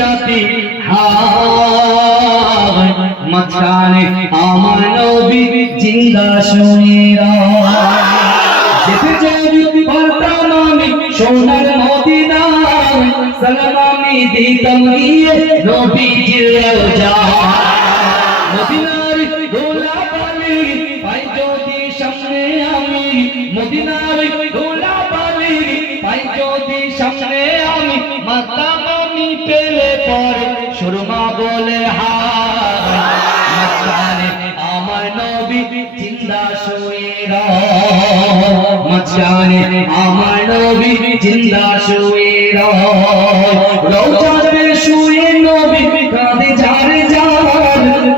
সাথী হায়। মাঝখানে আমার নবী জিন্দা শুনিরা যেতে চাই পারতাম আমি সোনার মদিনায়। সালাম আমি দিতাম গিয়ে নবীজির রওজা মদিনার দোলা পালি পাই যদি সামনে আমি। মদিনার পালি পাই যদি সামনে আমি। আমি পেলে পরে সুরমা বলে মাঝখানে আমার নবী জিন্দা শুয়ে মাঝখানে আমার নবী জিন্দা শুয়ে রোজাতে শুয়ে নবী কাঁদে ঝাড়ে ঝাড়।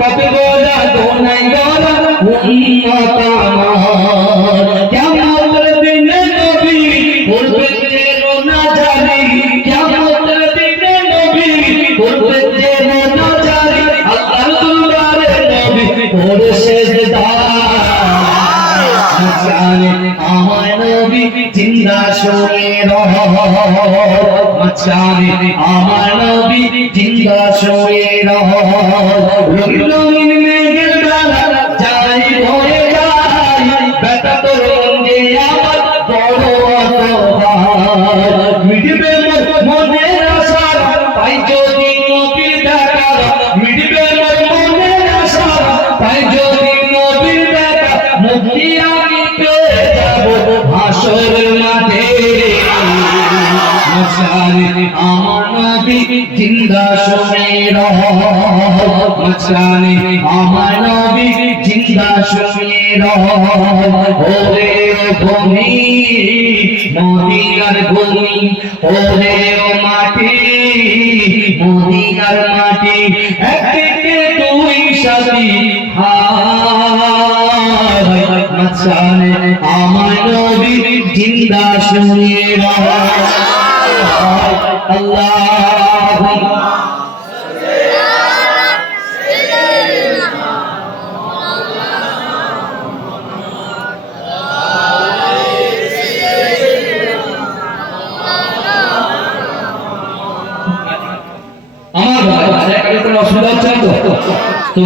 কবে বলা দোনাই গলা মাঝখানে আমার নবী জিন্দা শুয়ে রহ মাঝখানে আমার নবী জিন্দা শুয়ে রহ রঙিন মেঘের ডালা যাই হয়ে যায় বেটা তোর মনে আমার বড় অসহায় মিটবে মনের আশা তাই যদি নবীর দেখা মিটবে মাঝখানে আমার নবী জিন্দা শুনে রহ মাঝখানে আমার নবী জিন্দা শুনে রহ ওরে ও আমার নবী জিন্দা আমার ভাই কোনো অসুবিধা হচ্ছে তো